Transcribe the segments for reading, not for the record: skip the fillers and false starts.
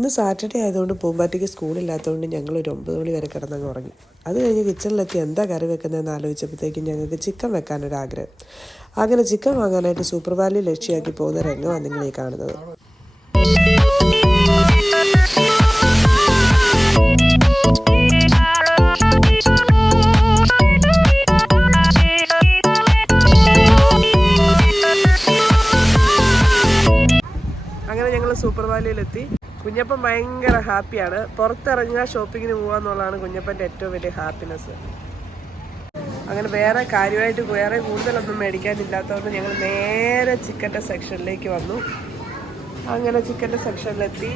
ഇന്ന് സാറ്റർഡേ ആയതുകൊണ്ട് പൂമ്പാറ്റയ്ക്ക് സ്കൂളില്ലാത്തതുകൊണ്ട് ഞങ്ങൾ ഒരു 9 മണി വരെ കിടന്നങ്ങ് ഉറങ്ങി. അത് കഴിഞ്ഞ് കിച്ചണിലെത്തി എന്താ കറി വെക്കുന്നതെന്ന് ആലോചിച്ചപ്പോഴത്തേക്കും ഞങ്ങൾക്ക് ചിക്കൻ വെക്കാനൊരാഗ്രഹം. അങ്ങനെ ചിക്കൻ വാങ്ങാനായിട്ട് സൂപ്പർ വാല്യൂ ലക്ഷ്യമാക്കി പോകുന്ന രംഗമാണ് നിങ്ങളീ കാണുന്നത്. അങ്ങനെ ഞങ്ങൾ സൂപ്പർ വാല്യൂയിലെത്തി. കുഞ്ഞപ്പൻ ഭയങ്കര ഹാപ്പിയാണ്. പുറത്തിറങ്ങുക, ഷോപ്പിങ്ങിന് പോകാന്നുള്ളതാണ് കുഞ്ഞപ്പൻ്റെ ഏറ്റവും വലിയ ഹാപ്പിനെസ്. അങ്ങനെ വേറെ കാര്യമായിട്ട് വേറെ കൂടുതലൊന്നും മേടിക്കാനില്ലാത്തതുകൊണ്ട് ഞങ്ങൾ നേരെ ചിക്കൻ്റെ സെക്ഷനിലേക്ക് വന്നു. അങ്ങനെ ചിക്കൻ്റെ സെക്ഷനിലെത്തി.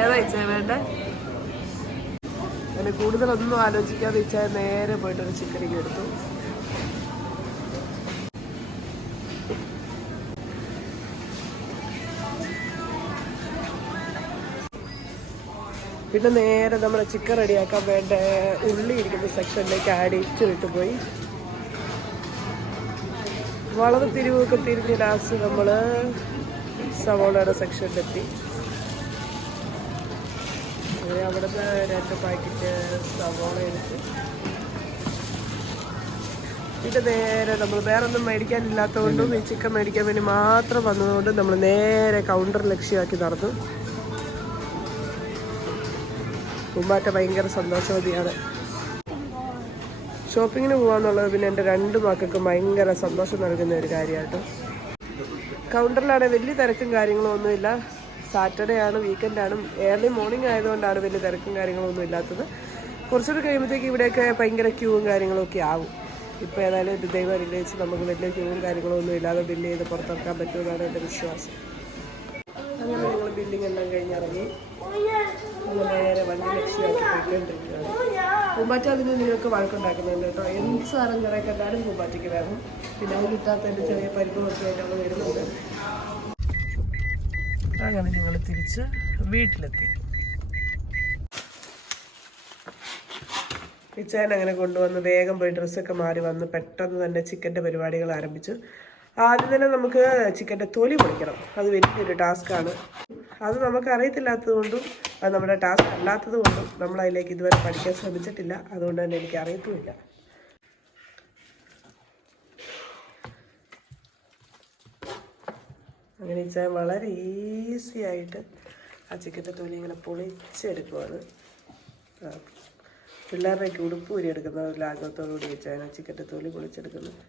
ഏതാ ഇച്ചായ വേണ്ട? അങ്ങനെ കൂടുതലൊന്നും ആലോചിക്കാതെ ഇച്ചായ നേരെ പോയിട്ടൊരു ചിക്കനിക്ക് എടുത്തു. പിന്നെ നേരെ നമ്മുടെ ചിക്കൻ റെഡിയാക്കാൻ വേണ്ട ഉള്ളി ഇരിക്കുന്ന സെക്ഷനിലേക്ക് അടിച്ചു വിട്ടുപോയി. വളരെ തിരിവൊക്കെ തിരിഞ്ഞ് ലാസ്റ്റ് നമ്മൾ സവോളയുടെ സെക്ഷനിലെത്തി. അങ്ങനെ അവിടുന്ന് 2 പാക്കറ്റ് സവോള എടുത്ത് പിന്നെ നേരെ നമ്മൾ വേറെ ഒന്നും മേടിക്കാനില്ലാത്തതുകൊണ്ടും ഈ ചിക്കൻ മേടിക്കാൻ വേണ്ടി മാത്രം വന്നതുകൊണ്ടും നമ്മൾ നേരെ കൗണ്ടർ ലക്ഷ്യമാക്കി നടന്നു. പൂമ്പാറ്റ ഭയങ്കര സന്തോഷവതിയാണ്. ഷോപ്പിങ്ങിന് പോകാന്നുള്ളത് പിന്നെ എൻ്റെ 2 മക്കൾക്കും ഭയങ്കര സന്തോഷം നൽകുന്ന ഒരു കാര്യമായിട്ട്. കൗണ്ടറിലാണെങ്കിൽ വലിയ തിരക്കും കാര്യങ്ങളും ഒന്നുമില്ല. സാറ്റർഡേ ആണ്, വീക്കെൻഡാണ്, ഏർലി മോർണിംഗ് ആയതുകൊണ്ടാണ് വലിയ തിരക്കും കാര്യങ്ങളും ഒന്നും ഇല്ലാത്തത്. കുറച്ചുകൂടി കഴിയുമ്പോഴത്തേക്ക് ഇവിടെയൊക്കെ ഭയങ്കര ക്യൂവും കാര്യങ്ങളും ഒക്കെ ആവും. ഇപ്പോൾ ഏതായാലും ഇത് ദൈവം അനുഗ്രഹിച്ച് നമുക്ക് വലിയ ക്യൂവും കാര്യങ്ങളും ഒന്നും ഇല്ലാതെ ബില്ല് ചെയ്ത് പുറത്തിറക്കാൻ പറ്റുമെന്നാണ് എൻ്റെ വിശ്വാസം. അങ്ങനെ ഞങ്ങൾ ബില്ലിംഗ് എല്ലാം കഴിഞ്ഞിറങ്ങി. നേരെ വണ്ടി ലക്ഷ്യമാക്കി പോയിക്കൊണ്ടിരിക്കുകയാണ്. പൂമ്പാറ്റ അതിന് നിങ്ങൾക്ക് വഴക്കുണ്ടാക്കുന്നുണ്ട് കേട്ടോ. എന്ത് സാധനം കറി കണ്ടാലും പൂമ്പാറ്റയ്ക്ക് വേണം. പിന്നെ അത് കിട്ടാത്തതിൻ്റെ ചെറിയ പരിപ്പൊക്കെ ആയിട്ട് അവൾ വരുന്നുണ്ട്. അങ്ങനെ ഞങ്ങൾ തിരിച്ച് വീട്ടിലെത്തി. ഇച്ചാൻ അങ്ങനെ കൊണ്ടുവന്ന് വേഗം പോയി ഡ്രസ്സൊക്കെ മാറി വന്ന് പെട്ടെന്ന് തന്നെ ചിക്കൻ്റെ പരിപാടികൾ ആരംഭിച്ചു. ആദ്യം തന്നെ നമുക്ക് ചിക്കൻ്റെ തൊലി പൊളിക്കണം. അത് വലിയൊരു ടാസ്ക്കാണ്. അത് നമുക്ക് അറിയത്തില്ലാത്തത് കൊണ്ടും അത് നമ്മുടെ ടാസ്ക് അല്ലാത്തത് കൊണ്ടും നമ്മൾ അതിലേക്ക് ഇതുവരെ പഠിക്കാൻ ശ്രമിച്ചിട്ടില്ല. അതുകൊണ്ട് തന്നെ എനിക്ക് അറിയത്തുമില്ല. അങ്ങനെ വെച്ചാൽ വളരെ ഈസി ആയിട്ട് ആ ചിക്കൻ്റെ തൊലി ഇങ്ങനെ പൊളിച്ചെടുക്കുവാണ്. പിള്ളേരുടെയൊക്കെ ഉടുപ്പ് ഊരി എടുക്കുന്ന ഒരു ലാഘവത്തോടുകൂടി വെച്ചാൽ ചിക്കൻ്റെ തൊലി പൊളിച്ചെടുക്കുന്നത്.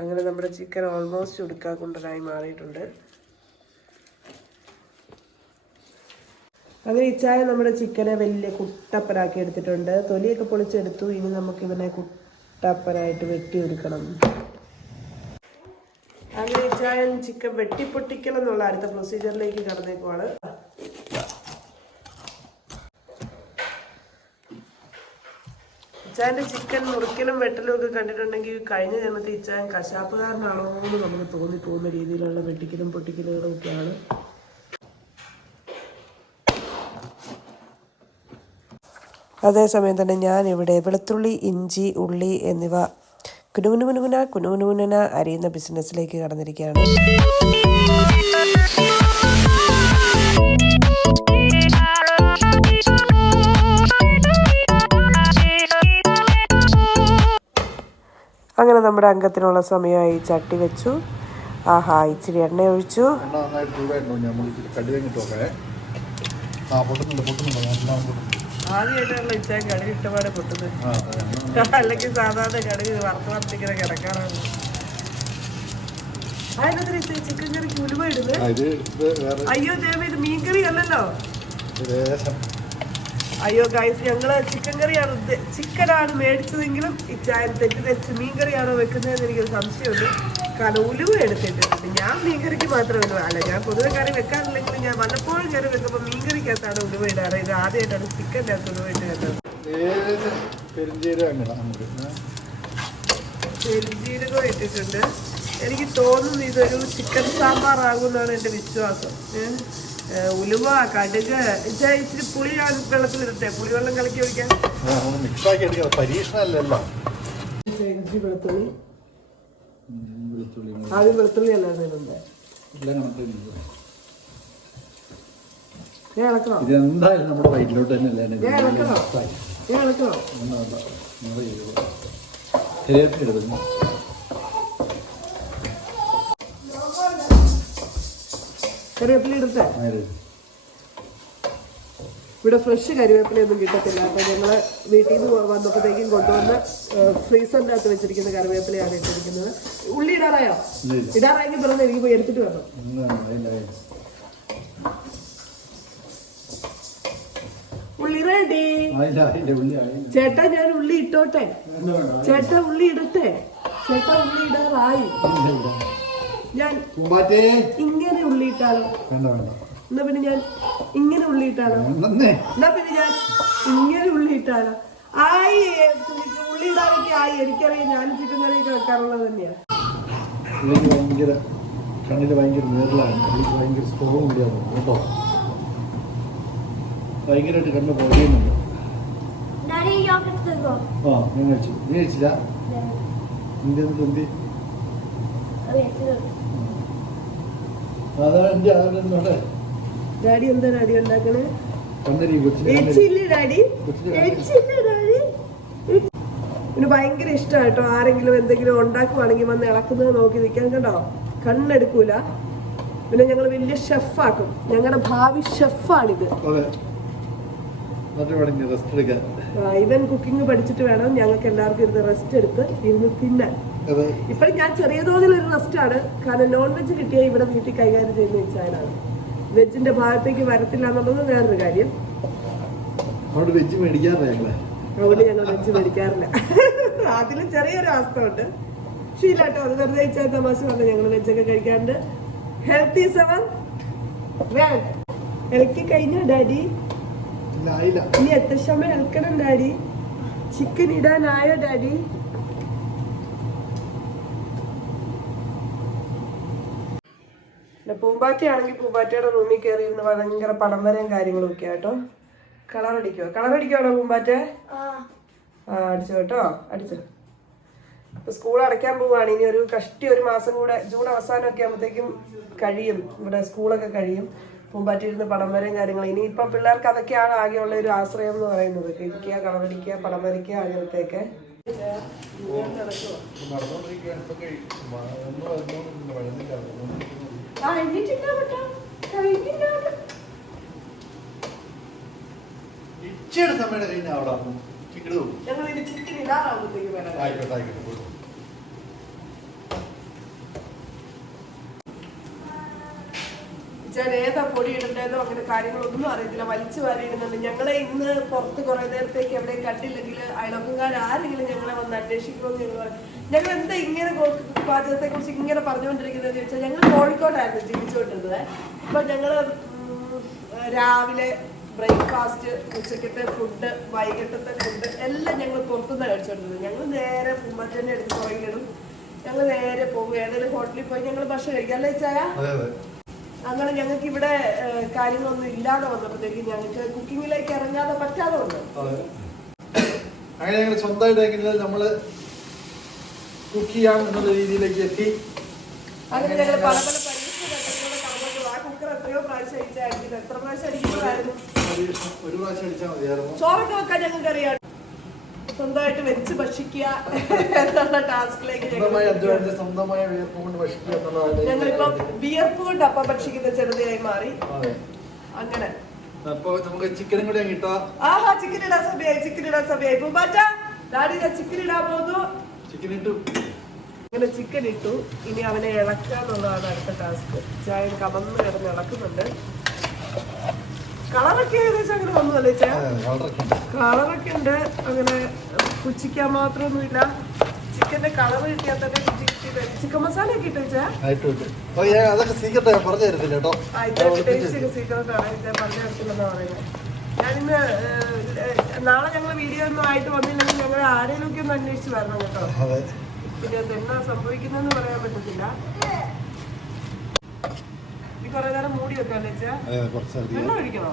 അങ്ങനെ നമ്മുടെ ചിക്കൻ ഓൾമോസ്റ്റ് ഉടുക്കാക്കൊണ്ടനായി മാറിയിട്ടുണ്ട്. അങ്ങനെ ഇച്ചായ നമ്മുടെ ചിക്കനെ വലിയ കുട്ടപ്പനാക്കി എടുത്തിട്ടുണ്ട്. തൊലിയൊക്കെ പൊളിച്ചെടുത്തു. ഇനി നമുക്ക് ഇവനെ കുട്ടപ്പനായിട്ട് വെട്ടിയെടുക്കണം. അങ്ങനെ ഇച്ചായ ചിക്കൻ വെട്ടിപ്പൊട്ടിക്കണം എന്നുള്ള അടുത്ത പ്രൊസീജിയറിലേക്ക് കടന്നേക്കുവാണ്. ഇച്ചായൻ്റെ ചിക്കൻ മുറിക്കലും വെട്ടലും ഒക്കെ കണ്ടിട്ടുണ്ടെങ്കിൽ കഴിഞ്ഞ ജന്മത്തിൽ ഇച്ചായൻ കശാപ്പുകാരനാണോ എന്ന് നമുക്ക് തോന്നിപ്പോകുന്ന രീതിയിലുള്ള വെട്ടിക്കലും പൊട്ടിക്കലുകളും ഒക്കെയാണ്. അതേസമയം തന്നെ ഞാനിവിടെ വെളുത്തുള്ളി, ഇഞ്ചി, ഉള്ളി എന്നിവ കുനുകുനുകുന അരിയുന്ന ബിസിനസ്സിലേക്ക് കടന്നിരിക്കുകയാണ്. അങ്ങനെ നമ്മുടെ അംഗത്തിനുള്ള സമയമായി. ചട്ടി വെച്ചു. ആഹാ, ഇച്ചിരി എണ്ണ ഒഴിച്ചു. ആദ്യമായിട്ടുള്ള ഇച്ചാൻ കടുക് ഇഷ്ടപാടെ പൊട്ടുന്നത്. അല്ലെങ്കിൽ സാധാരണ കടുക് വറുത്തിങ്ങനെ കിടക്കാറാണ്. അതിനകത്ത് ചിക്കൻ കറിക്ക് ഉലുവ ഇടുന്നത്. അയ്യോ ദേവ, ഇത് മീൻകറി അല്ലല്ലോ. അയ്യോ ഗൈസ്, ഞങ്ങള് ചിക്കനാണ് മേടിച്ചതെങ്കിലും ഇച്ചായൻ തെറ്റിദ്ധരിച്ച് മീൻകറിയാണോ വെക്കുന്നതെന്ന് എനിക്കൊരു സംശയമുണ്ട്. കാരണം ഉലുവ എടുത്തിട്ടുണ്ട്. ഞാൻ മീൻകറിക്ക് മാത്രമേ അല്ല, ഞാൻ പൊതുവെ കറി വെക്കാറില്ലെങ്കിലും ഞാൻ വല്ലപ്പോഴും കറി വെക്കുമ്പോൾ മീൻകറിക്കകത്താണ് ഉലുവ ഇടാറ്. ഇത് ആദ്യമായിട്ടാണ് ചിക്കൻ്റെ അകത്ത് ഉലുവ ഇട്ട് കണ്ടത്. പെരുംജീരകം ഇട്ടിട്ടുണ്ട്. എനിക്ക് തോന്നുന്നു ഇതൊരു ചിക്കൻ സാമ്പാർ ആകുമെന്നാണ് എൻ്റെ വിശ്വാസം. ഉലുവ, കടുക്, ഇച്ചിരി പുളി വെള്ളത്തിലിടട്ടെ. പുളിവെള്ളം കലക്കി ഒഴിക്കാൻ. ഇഞ്ചി, വെളുത്തുള്ളി, ആദ്യം വെളുത്തുള്ളി അല്ലാതെ ഇതെന്തായാലും നമ്മുടെ വയറ്റിലോട്ട് തന്നെ അല്ലേ എടുക്കുന്നു. കറിവേപ്പില ഇടട്ടെ. ഇവിടെ ഫ്രഷ് കരിവേപ്പിലയൊന്നും കിട്ടത്തില്ല. അപ്പം ഞങ്ങൾ വീട്ടിൽ നിന്ന് വന്നപ്പോഴത്തേക്കും കൊണ്ടുവന്ന് ഫ്രീസറിൻ്റെ അകത്ത് വെച്ചിരിക്കുന്ന കറിവേപ്പിലയാണ് ഇട്ടിരിക്കുന്നത്. ഉള്ളി ഇടാറായോ? ഇടാറായെങ്കിൽ പറഞ്ഞ് എനിക്ക് പോയി എടുത്തിട്ട് വരണം. ഉള്ളി റെഡി. ചേട്ടാ ഞാൻ ഉള്ളി ഇട്ടോട്ടെ? ചേട്ടാ ഉള്ളി ഇടട്ടെ? ചേട്ടാ ഉള്ളി ഇടാറായി. ഞാൻ ഇങ്ങനെ ഉള്ളി ഇട്ടാലോ? എന്നാ പിന്നെ ഞാൻ ഇങ്ങനെ ഉള്ളി ഇട്ടാലോ? എന്നാ പിന്നെ ഞാൻ ഇങ്ങനെ ഉള്ളി ഇട്ടാലോ? ആയി ഉള്ളി ഇടാനൊക്കെ ആയി. എനിക്കറിയാം, ഞാൻ ചിക്കൻ കറിയൊക്കെ വെക്കാറുള്ളത് തന്നെയാണ്. കണ്ണിൽ ഭയങ്കര നേരിലാണ്, ഭയങ്കര സ്ട്രോങ് ഉള്ളിയാണ് കേട്ടോ. ഭയങ്കരമായിട്ട് കണ്ണ് പുഴയുന്നുണ്ട്. ആ ഞാൻ കഴിച്ചു. നീ കഴിച്ചില്ല? എന്ത് അതാണ് എന്റെ അതെ. ഡാഡി എന്താ ഡാഡി ഉണ്ടാക്കണേ? പിന്നെ ഭയങ്കര ഇഷ്ടമാണ് കേട്ടോ. ആരെങ്കിലും എന്തെങ്കിലും ഉണ്ടാക്കുവാണെങ്കിൽ വന്ന് ഇളക്കുന്നത് നോക്കി നിൽക്കാൻ കണ്ടോ, കണ്ണെടുക്കൂല. പിന്നെ ഞങ്ങൾ വലിയ ഷെഫാക്കും. ഞങ്ങളുടെ ഭാവി ഷെഫാണിത്. ഇവൻ കുക്കിംഗ് പഠിച്ചിട്ട് വേണം ഞങ്ങൾക്ക് എല്ലാവർക്കും ഇരുന്ന് റെസ്റ്റ് എടുത്ത് ഇരുന്ന് തിന്നാൻ. ഇപ്പോഴും ഞാൻ ചെറിയ തോതിലൊരു റെസ്റ്റാണ്. കാരണം നോൺ വെജ് കിട്ടിയാൽ ഇവിടെ വീട്ടിൽ കൈകാര്യം ചെയ്യുന്ന വെച്ചാലാണ്. വെജിന്റെ ഭാഗത്തേക്ക് വരത്തില്ല എന്നുള്ളത് വേറൊരു കാര്യം. അതുകൊണ്ട് ഞങ്ങൾ വെജ് മേടിക്കാറില്ല. അതിലും ചെറിയൊരു അവസ്ഥ ഉണ്ട്. ശീലാട്ടോ, അത് വെറുതെ വെച്ചാൽ തമാശ പറഞ്ഞ ഞങ്ങൾ വെജൊക്കെ കഴിക്കാറുണ്ട്. ഹെൽത്തി സെവൻ ഇളക്കി കഴിഞ്ഞോ ഡാഡി? ഇനി എത്ര സമയം ഇളക്കണം ഡാഡി? ചിക്കൻ ഇടാനായോ ഡാഡി? പൂമ്പാറ്റയാണെങ്കിൽ പൂമ്പാറ്റയുടെ റൂമിൽ കയറി ഇരുന്ന് ഭയങ്കര പടം വരെയും കാര്യങ്ങളും ഒക്കെ ആട്ടോ. കളറടിക്കുവാണോ പൂമ്പാറ്റ? അടിച്ചോ കേട്ടോ, അടിച്ചോ. ഇപ്പൊ സ്കൂൾ അടയ്ക്കാൻ പോവാണ്. ഇനി ഒരു മാസം കൂടെ, ജൂൺ അവസാനമൊക്കെ ആകുമ്പോഴത്തേക്കും കഴിയും. ഇവിടെ സ്കൂളൊക്കെ കഴിയും. പൂമ്പാറ്റ ഇരുന്ന് പടം വരെയും കാര്യങ്ങൾ. ഇനിയിപ്പം പിള്ളേർക്ക് അതൊക്കെയാണ് ആകെയുള്ള ഒരു ആശ്രയം എന്ന് പറയുന്നത്. ഇരിക്കുക, കളറടിക്കുക, പടം വരയ്ക്കുക, അങ്ങനത്തെയൊക്കെ. ഏതാ പൊടി ഇടേണ്ടതോ അങ്ങനെ കാര്യങ്ങളൊന്നും അറിയത്തില്ല. വലിച്ചു വാരി ഇടുന്നുണ്ട്. ഞങ്ങളെ ഇന്ന് പുറത്ത് കുറെ നേരത്തേക്ക് എവിടെയും കണ്ടില്ലെങ്കിൽ അയൽവക്കക്കാർ ആരെങ്കിലും ഞങ്ങളെ വന്ന് അന്വേഷിക്കുമെന്ന് ഞങ്ങൾ എന്താ ഇങ്ങനെ പാചകത്തെ കുറിച്ച് ഇങ്ങനെ പറഞ്ഞുകൊണ്ടിരിക്കുന്നത് ചോദിച്ചാൽ, ഞങ്ങൾ കോഴിക്കോടായിരുന്നു ജീവിച്ചുകൊണ്ടിരുന്നത്. അപ്പൊ ഞങ്ങള് രാവിലെ ബ്രേക്ക്ഫാസ്റ്റ്, ഉച്ചക്കത്തെ ഫുഡ്, വൈകിട്ടത്തെ ഫുഡ് എല്ലാം ഞങ്ങൾ പുറത്തുനിന്ന് കഴിച്ചുകൊണ്ടിരുന്നത്. ഞങ്ങൾ നേരെ പൂമ്പാറ്റേനെ എടുത്ത് പുറകിലിടും. ഞങ്ങൾ നേരെ പോകും, ഏതെങ്കിലും ഹോട്ടലിൽ പോയി ഞങ്ങൾ ഭക്ഷണം കഴിക്കാം. അല്ലേ ചായ? അങ്ങനെ ഞങ്ങൾക്ക് ഇവിടെ കാര്യങ്ങളൊന്നും ഇല്ലാതെ വന്നപ്പോഴത്തേക്കും ഞങ്ങൾക്ക് കുക്കിങ്ങിലേക്ക് ഇറങ്ങാതെ പറ്റാതെ വന്നു. അങ്ങനെ ഞങ്ങൾ സ്വന്തമായിട്ട് നമ്മള് കുക്ക് ചെയ്യാം എന്നുള്ള രീതിയിലേക്ക് എത്തി. അങ്ങനെ ഞങ്ങൾ പല പല കുക്കർ എത്രയോ പ്രാവശ്യം അടിച്ചായിരിക്കും. എത്ര പ്രാവശ്യം അടിക്കുന്നതായിരുന്നു? ഒരു പ്രാവശ്യം അടിച്ചാൽ മതിയായിരുന്നു. ചോറൊക്കെ വെക്കാൻ ഞങ്ങൾക്ക് അറിയാം. സ്വന്തമായിട്ട് വെച്ച് ഭക്ഷിക്കുക എന്നുള്ള ടാസ്കിലേക്ക് ഞങ്ങളിപ്പോ വിയർപ്പ് കൊണ്ട് അപ്പം ഭക്ഷിക്കുന്ന ചെറുതായി മാറി. അങ്ങനെ ചിക്കനും കൂടെ ആഹാ, ചിക്കൻ ഇടാൻ സമയമായി. പൂമ്പാറ്റ ഡാഡി ചിക്കൻ ഇടാൻ പോകുന്നു. ചിക്കൻ ഇട്ടു. അങ്ങനെ ചിക്കൻ ഇട്ടു. ഇനി അവനെ ഇളക്കുക എന്നുള്ളതാണ് അടുത്ത ടാസ്ക്. ചായ കമന്ന് കിടന്ന് ഇളക്കുന്നുണ്ട്. കളറൊക്കെ ഏകദേശം അങ്ങനെ വന്നതല്ലേ ചായ? കളറൊക്കെ ഉണ്ട്. അങ്ങനെ പുച്ചിക്കാൻ മാത്രമൊന്നുമില്ല. ചിക്കന്റെ കളർ കിട്ടിയാൽ തന്നെ ചിക്കൻ മസാല ഒക്കെ ഇട്ടു വെച്ചാ സീക്രട്ട് ആണ്. ഞാൻ പറഞ്ഞു തരത്തില്ലെന്നാ പറയുന്നത്. ഞാനിന്ന് നാളെ ഞങ്ങൾ വീഡിയോ ഒന്നും ആയിട്ട് വന്നില്ലെങ്കിൽ ഞങ്ങൾ ആരെങ്കിലും ഒക്കെ ഒന്ന് അന്വേഷിച്ച് വരണം കേട്ടോ. പിന്നെ അതെന്നാ സംഭവിക്കുന്നതെന്ന് പറയാൻ പറ്റത്തില്ല. കുറെ നേരം മൂടി വെക്കാം. വെള്ളം ഒഴിക്കണോ?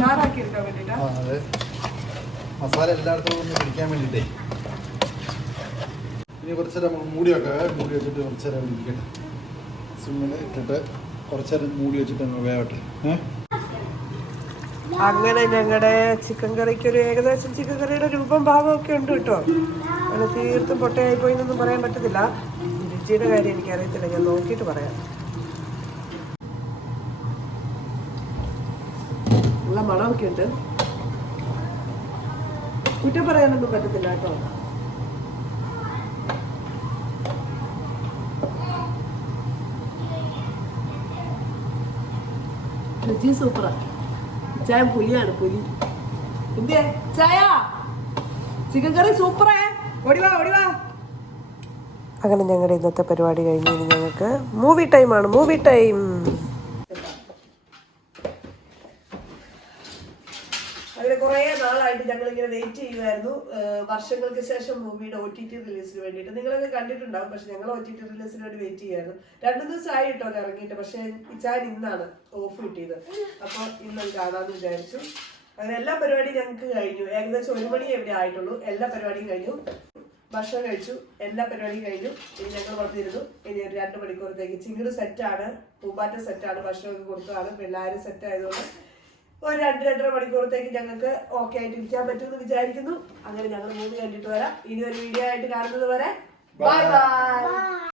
ചാറാക്കി എടുക്കാൻ വേണ്ടിട്ടാ. മസാല എല്ലായിടത്തും ഒന്ന് പിടിക്കാൻ വേണ്ടിട്ടേ. ഇനി കുറച്ച് നേരം നമുക്ക് മൂടി വെച്ചിട്ട് കുറച്ച് നേരം ഇരിക്കട്ടെ. സിമ്മിൽ ഇട്ടിട്ട് കുറച്ച് നേരം മൂടി വെച്ചിട്ട് അങ്ങ് വേവട്ടെ. അങ്ങനെ ഞങ്ങളുടെ ചിക്കൻ കറിക്ക് ഒരു ഏകദേശം ചിക്കൻ കറിയുടെ രൂപം ഭാവമൊക്കെ ഉണ്ട് കേട്ടോ. അങ്ങനെ തീർത്തും പൊട്ടയായി പോയി എന്നൊന്നും പറയാൻ പറ്റത്തില്ല. രുചിയുടെ കാര്യം എനിക്കറിയത്തില്ല, ഞാൻ നോക്കിയിട്ട് പറയാം. നല്ല മണമൊക്കെ ഉണ്ട്, കുറ്റം പറയാനൊന്നും പറ്റത്തില്ല കേട്ടോ. രുചി സൂപ്പറാ. ചായ പുലിയാണ്, പുലി. എന്തിയെ ചായ? ചിക്കൻ കറി സൂപ്പറേ, ഓടിവാ ഓടിവാ. അങ്ങനെ ഞങ്ങളുടെ ഇന്നത്തെ പരിപാടി കഴിഞ്ഞ് ഇനി ഞങ്ങൾക്ക് മൂവി ടൈമാണ്. Movie time. അങ്ങനെ കുറേ നാളായിട്ട് ഞങ്ങൾ ഇങ്ങനെ വെയിറ്റ് ചെയ്യുമായിരുന്നു, വർഷങ്ങൾക്ക് ശേഷം മൂവിയുടെ OTT റിലീസിന് വേണ്ടിയിട്ട്. നിങ്ങളൊക്കെ കണ്ടിട്ടുണ്ടാവും, പക്ഷെ ഞങ്ങൾ OTT റിലീസിന് വേണ്ടി വെയിറ്റ് ചെയ്യായിരുന്നു. 2 ദിവസമായി കേട്ടോ അത് ഇറങ്ങിയിട്ട്. പക്ഷെ ഇച്ചാൻ ഇന്നാണ് ഓഫ് കിട്ടിയത്, അപ്പൊ ഇന്നത് കാണാമെന്ന് വിചാരിച്ചു. അങ്ങനെ എല്ലാ പരിപാടിയും ഞങ്ങൾക്ക് കഴിഞ്ഞു. ഏകദേശം 1 മണി എവിടെ ആയിട്ടുള്ളൂ. എല്ലാ പരിപാടിയും കഴിഞ്ഞു, ഭക്ഷണം കഴിച്ചു, എല്ലാ പരിപാടിയും കഴിഞ്ഞു. ഇനി ഞങ്ങൾ വന്നിരുന്നു. ഇനി ഒരു 2 മണിക്കൂറത്തേക്ക് ചിങ്ങട് സെറ്റാണ്, പൂമ്പാറ്റ സെറ്റാണ്, ഭക്ഷണമൊക്കെ കൊടുത്തതാണ്. പിള്ളേർ സെറ്റ് ആയതുകൊണ്ട് ഒരു 2-2.5 മണിക്കൂറത്തേക്ക് ഞങ്ങൾക്ക് ഓക്കെ ആയിട്ട് ഇരിക്കാൻ പറ്റുമെന്ന് വിചാരിക്കുന്നു. അങ്ങനെ ഞങ്ങൾ മൂവി കണ്ടിട്ട് വരാം. ഇനി ഒരു വീഡിയോ ആയിട്ട് കാണുന്നത് വരെ ബൈ ബൈ.